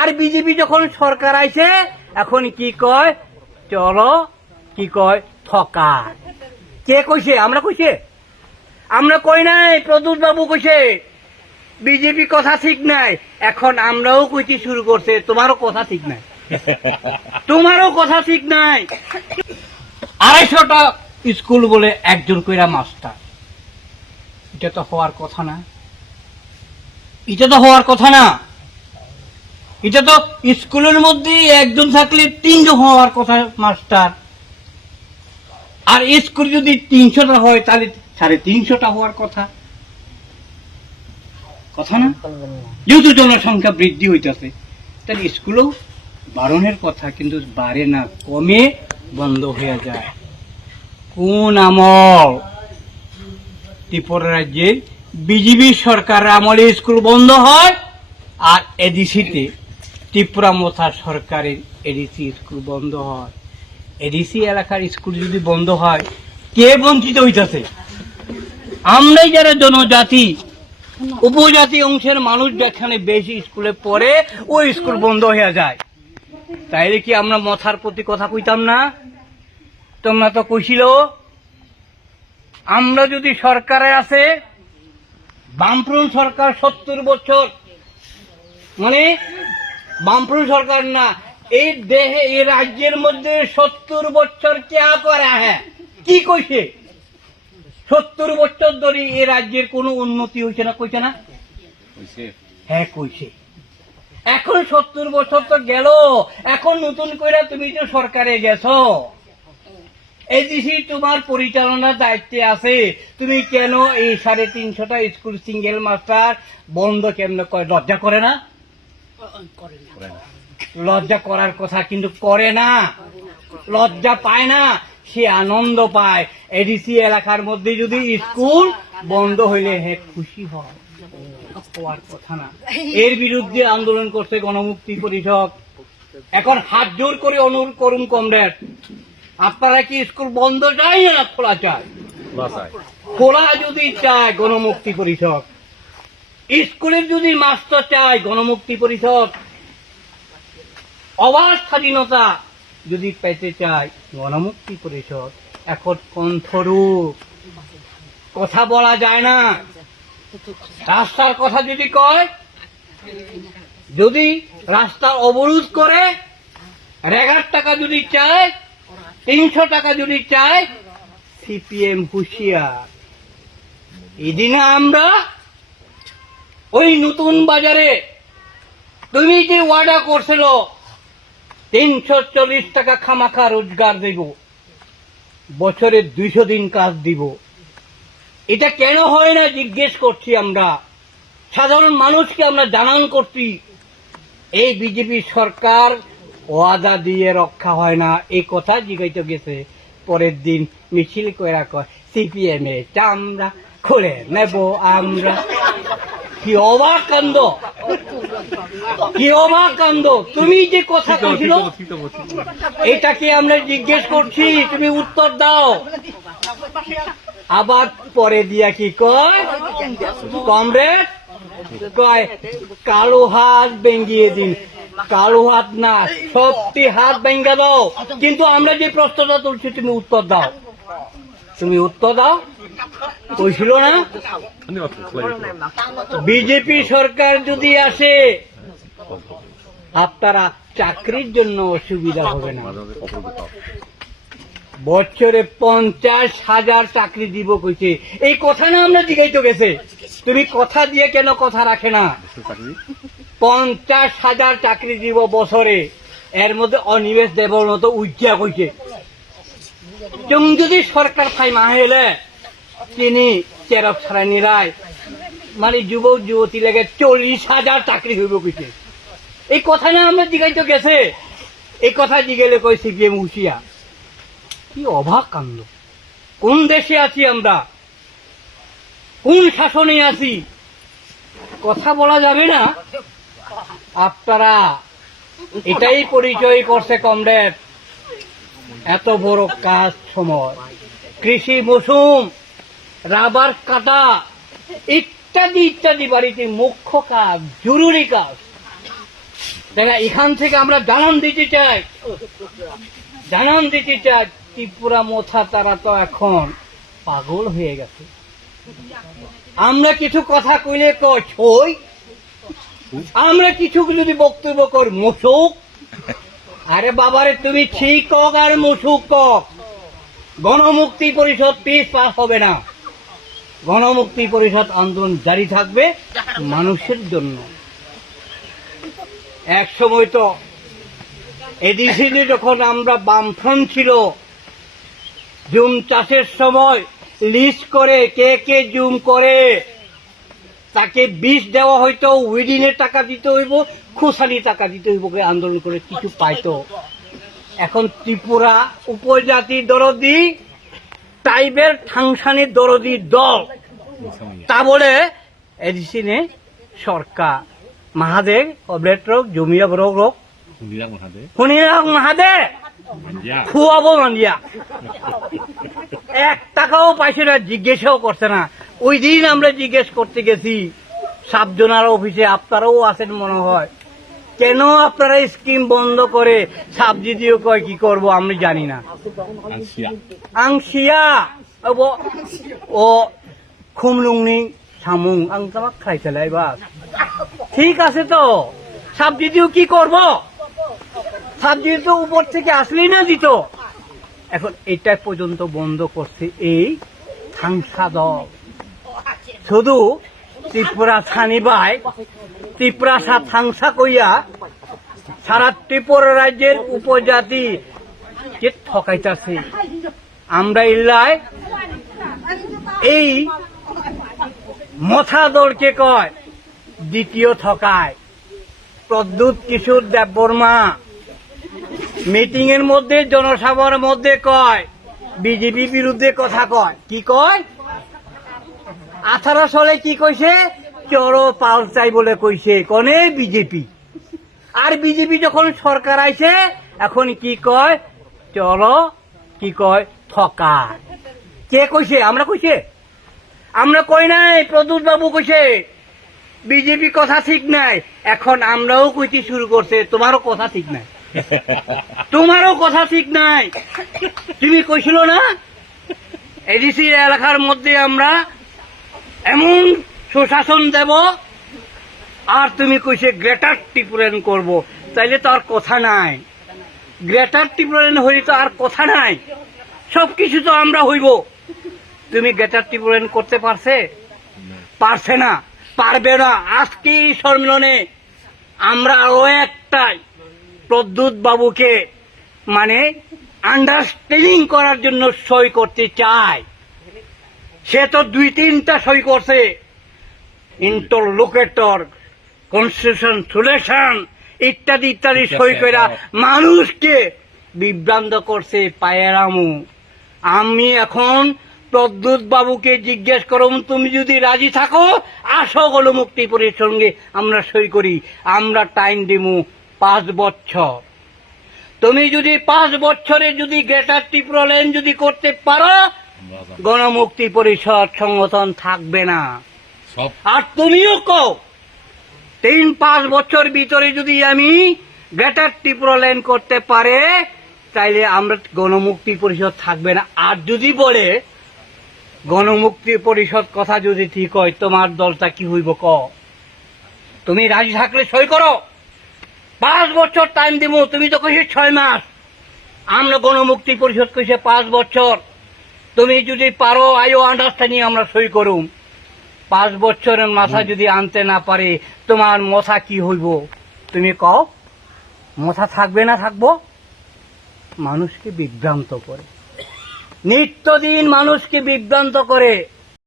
আর BJP যখন সরকার আইছে, এখন কি কয়? চলো, কি কয়? থকা কে কইছে? আমরা কইছে? আমরা কই নাই? প্রদুত বাবু কইছে, বিজেপি কথা ঠিক নাই। এখন আমরাও কইতে শুরু করছে, তোমারও কথা ঠিক নাই। তোমারও কথা ঠিক নাই। আড়াইশোটা স্কুল বলে একজন কইরা মাস্টার। এটা তো হওয়ার কথা না। এটা তো হওয়ার কথা না। এটা তো স্কুলের মধ্যে একজন থাকলে তিনজন হওয়ার কথা, মাস্টার। আর স্কুল যদি তিনশোটা হয়, তাহলে সাড়ে তিনশোটা হওয়ার কথা। কথা না? যেহেতু জনসংখ্যা বৃদ্ধি হইতেছে, তাহলে স্কুলেও বারণের কথা, কিন্তু বাড়ে না কমে বন্ধ হয়ে যায়। কোন আমল? ত্রিপুরা রাজ্যের বিজেপি সরকার আমলে স্কুল বন্ধ হয়, আর এডিসিতে ত্রিপুরা মোথা সরকারের এডিসি স্কুল বন্ধ হয়। এডিসি এলাকার স্কুল যদি বন্ধ হয়, কে বঞ্চিত হইতেছে? আমরাই যারা জনজাতি, উপজাতি অংশের মানুষ যেখানে বেশি স্কুলে পড়ে, ওই স্কুল বন্ধ হয়ে যায়। তাইলে কি আমরা মথার প্রতি কথা কইতাম না? তোমরা তো কইছিল, আমরা যদি সরকারে আছে, বামফ্রন্ট সরকার সত্তর বছর মানে বামফ্রন্ট সরকার না এই দেহে এই রাজ্যের মধ্যে সত্তর বছর কেয়া করা হ্যাঁ। কি কইছে? সত্তর বছর ধরে এই রাজ্যের কোনো উন্নতি হয়েছে না কইছে না? হ্যাঁ কইছে। এখন সত্তর বছর তো গেল এখন নতুন করে তুমি তো সরকারে গেছো। এডিসি তোমার পরিচালনার দায়িত্বে আছে তুমি কেন এই সাড়ে তিনশোটা স্কুল সিঙ্গেল মাস্টার বন্ধ কেমন লজ্জা করে না? লজ্জা করার কথা কিন্তু করে না। লজ্জা পায় না, সে আনন্দ পায়। এডিসি এলাকার মধ্যে যদি স্কুল বন্ধ হইলে হে খুশি হয়। হওয়ার কথা না। এর বিরুদ্ধে আন্দোলন করছে গণমুক্তি পরিষদ। এখন হাত জোর করে অনুরোধ করুন কমরেড। আপনারা কি স্কুল বন্ধ চাই না খোলা চায় খোলা যদি চায় গণমুক্তি পরিষদ। স্কুলের যদি মাস্টার চায় গণমুক্তি পরিষদ অবাধ স্বাধীনতা যদি পেতে চায় গণমুক্তি পরিষদ, এখন কণ্ঠরূপ। কথা বলা যায় না। রাস্তার কথা যদি কয়, যদি রাস্তা অবরোধ করে, রেগার টাকা যদি চায়, তিনশো টাকা যদি চায়, সিপিএম হুঁশিয়ার। এদিনে আমরা ওই নতুন বাজারে। তুমি যে ওয়াদা করছিল, তিনশো চল্লিশ টাকা খামাখা রোজগার দেব। বছরে দুইশো দিন কাজ দিব। এটা কেন হয় না জিজ্ঞেস করছি আমরা। সাধারণ মানুষকে আমরা জানান করছি। এই বিজেপি সরকার ওয়াদা দিয়ে রক্ষা হয় না। এই কথা জিগাইতে গেছে। পরের দিন মিছিল কইরা কয় সিপিএম এ চামড়া খুলে নেব, আমরা। কি অবাক কান্দ কি অবাক কান্দ তুমি যে কথা কইছিল এটাকে আমরা জিজ্ঞেস করছি তুমি উত্তর দাও। আবার পরে দিয়া কি কয়? কমরেড কয় কালো হাত বেঙ্গিয়ে দিন। কালো হাত না সবটি হাত ভেঙ্গা দাও। কিন্তু আমরা যে প্রশ্নটা তুলছি তুমি উত্তর দাও। তুমি উত্তর দাও। কইছিল না? বিজেপি সরকার যদি আসে, আপনারা চাকরির জন্য অসুবিধা হবে না। বছরে পঞ্চাশ হাজার চাকরি দিব কইছে। এই কথা না আমরা জিগাইতে গেছে? তুমি কথা দিয়ে কেন কথা রাখে না? পঞ্চাশ হাজার চাকরি দিব বছরে। এর মধ্যে অনিবেশ দেবর মতো উজ্জা কইছে। যদি সরকার ফাই মাহেলে তিনি চেরক ছাড়া নিরায়। মানে যুবক, যুবতী লেগে চল্লিশ হাজার চাকরি হইব কইছে। এই কথা না আমরা জিগাইতে গেছে? এই কথা জিগেলে কই সিপিএম হুশিয়া কি অবাক কাণ্ড। কোন দেশে আছি আমরা? কোন শাসনে আছি? কথা বলা যাবে না। আপনারা এটাই পরিচয় করছে কমরেড। এত বড় কাজ সময়। কৃষি মৌসুম, রাবার কাটা ইত্যাদি ইত্যাদি বাড়িতে মুখ্য কাজ, জরুরি কাজ। দেখা এখান থেকে আমরা জানান দিতে চাই। জানান দিতে চাই, ত্রিপুরা মোথা তারা তো এখন পাগল হয়ে গেছে। আমরা কিছু কথা কইলে কই আমরা কিছু যদি বক্তব্য কর, মুসুক। আরে বাবারে, তুমি ঠিক কক আর মুসুক কক। গণমুক্তি পরিষদ পিস পাস হবে না। গণমুক্তি পরিষদ আন্দোলন জারি থাকবে মানুষের জন্য। এক সময় তো এডিসিতে যখন আমরা বামফ্রন্ট ছিল, জুম চাষের সময় লিস্ট করে কে কে জুম করে, তাকে বিষ দেওয়া হয়তো উইডিনের টাকা দিতে হইব খুশালি টাকা দিতে হইব আন্দোলন করে কিছু পাইতো। এখন ত্রিপুরা উপজাতি দরদি টাইবের ঠাংসানি দরদি দল। তা বলে এডিসিনে সরকার। মাহাদেব অবলেট রোগ জমিয়া রোগ রোগ। শুনিলাম মাহাদে খুয়াবো মানিয়া এক টাকাও পাইছে না জিজ্ঞেসও করছে না। ওই দিন আমরা জিজ্ঞেস করতে গেছি সাবজনার অফিসে আপনারাও আছেন মনে হয়। কেন আপনারা স্কিম বন্ধ করে সাবজি দিয়ে কয় কি করব আমি জানি না। আংশিয়া। ও ও খুমলুংনি সামুং। আং তামাক খাইছিলে এবার ঠিক আছে তো। সাবজি দিয়েও কি করব? সাবজি তো উপর থেকে আসলেই না দিত। এখন এটা পর্যন্ত বন্ধ করছে এই থাংসা দল। শুধু ত্রিপুরা ছানিবাই ত্রিপুরা সা থাংসা কইয়া সারা ত্রিপুরা রাজ্যের উপজাতি কে ঠকাইতাছে? আমরা ইল্লায় এই মথা দলকে কয়, দ্বিতীয় ঠকায়। প্রদ্যুৎ কিশোর দেববর্মা মিটিং এর মধ্যে, জনসভার মধ্যে কয় বিজেপি বিরুদ্ধে কথা কয়। কি কয়? আঠারো সালে কি কইছে? চড়ো পাল চাই বলে কইছে, কনে বিজেপি। আর বিজেপি যখন সরকার আইছে, এখন কি কয়? চলো কি কয়? ঠকায় কে কইছে? আমরা কইছে? আমরা কই নাই? প্রদ্যুৎ বাবু কইছে, বিজেপি কথা ঠিক নাই। এখন আমরাও কইতে শুরু করছে, তোমারও কথা ঠিক নাই। তোমারও কথা ঠিক নাই। তুমি কইছিল না? এডিসি এলাকার মধ্যে আমরা এমন সুশাসন দেব, আর তুমি কইছে গ্রেটার টিপুরেন করব। তাইলে তো আর কথা নাই। গ্রেটার টিপুরেন হইলে তো আর কথা নাই। সব কিছু তো আমরা হইব। তুমি গ্রেটার টিপুরেন করতে পারছে? পারছে না। পারবে না। আজকে এই সম্মেলনে আমরা আরও একটাই প্রদ্যুৎ বাবুকে মানে আন্ডারস্ট্যান্ডিং করার জন্য সই করতে চাই। সে তো দুই তিনটা সই করছে। ইন্টারলোকেটর কনস্টিটিউশন সুলেশন ইত্যাদি ইত্যাদি সই করা মানুষকে বিভ্রান্ত করছে পায়েরামু আমি। এখন প্রদ্যুৎ বাবুকে জিজ্ঞেস করুন তুমি যদি রাজি থাকো আসো গল মুক্তি পরির সঙ্গে আমরা সই করি। আমরা টাইম দিমু পাঁচ বছর। তুমি যদি পাঁচ বছরে যদি গ্রেটার লাইন যদি করতে পারো গণমুক্তি পরিষদ সংগঠন থাকবে না। আর তুমিও কও তিন পাঁচ বছর ভিতরে যদি আমি গ্রেটার ত্রিপুরা লাইন করতে পারে তাইলে আমরা গণমুক্তি পরিষদ থাকবে না। আর যদি বলে গণমুক্তি পরিষদ কথা যদি ঠিক হয় তোমার দলটা কি হইব ক তুমি রাজি থাকলে সই করো। পাঁচ বছর টাইম দিব তুমি তো কইছে ছয় মাস। আমরা গণমুক্তি পরিষদ কইছে পাঁচ বছর। তুমি যদি পারো আইও আন্ডারস্ট্যান্ডিং আমরা সই করুম। পাঁচ বছরের মাথা যদি আনতে না পারে তোমার মশা কি হইব? তুমি কও মশা থাকবে না থাকব? মানুষকে বিভ্রান্ত করে। নিত্যদিন মানুষকে বিভ্রান্ত করে।